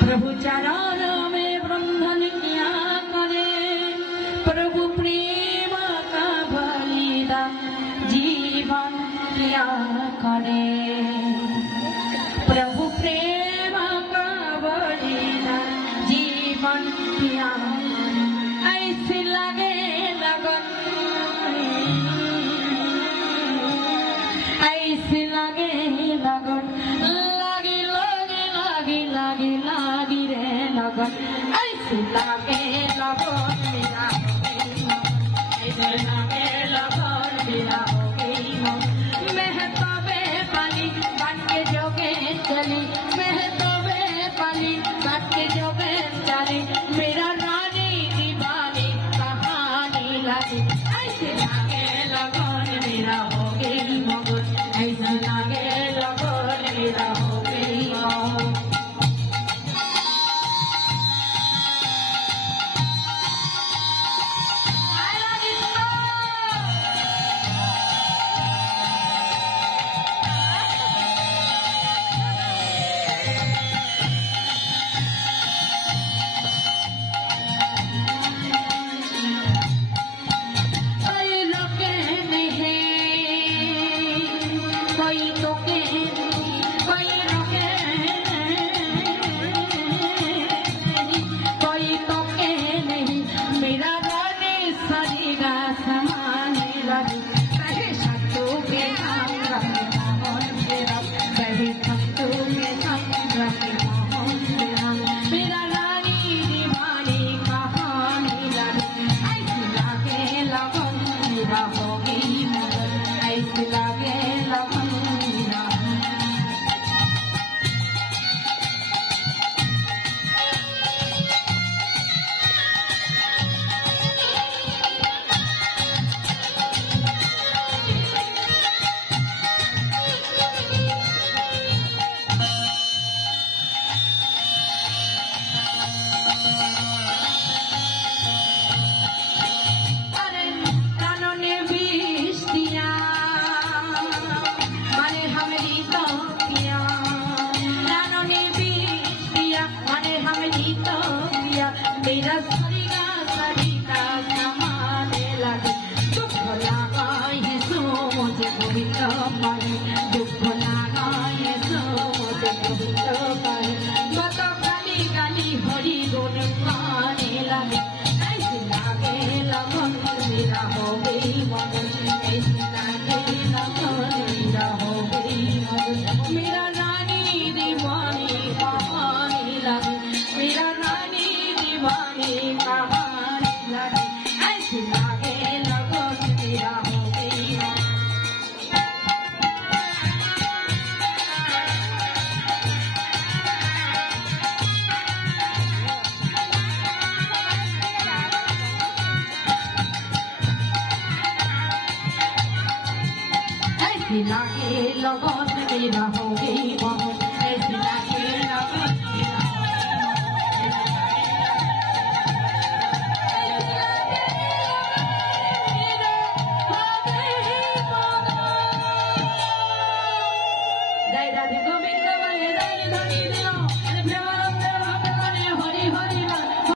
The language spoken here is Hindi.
प्रभु चरण में बंधन किया करे, प्रभु प्रेम का बलिदान जीवन किया करे, प्रभु प्रेम का बलिदान जीवन किया। ऐसे लगे लगन, ऐसे लगे लगन, लागी रे लगन, ऐसे लागे लगन मेरा हो गई, ऐसे लागे लगन मेरा हो गई। मैं तबे पानी बन के जोगे चली, मैं तबे पानी बन के जोगे चली, मेरा रानी दीवानी कहानी लगी, ऐसे लागे लगन मेरा हो गई मगन, ऐसे लागे लगन मेरा हो गई। लागे लगन मेरा हो गई बहुत।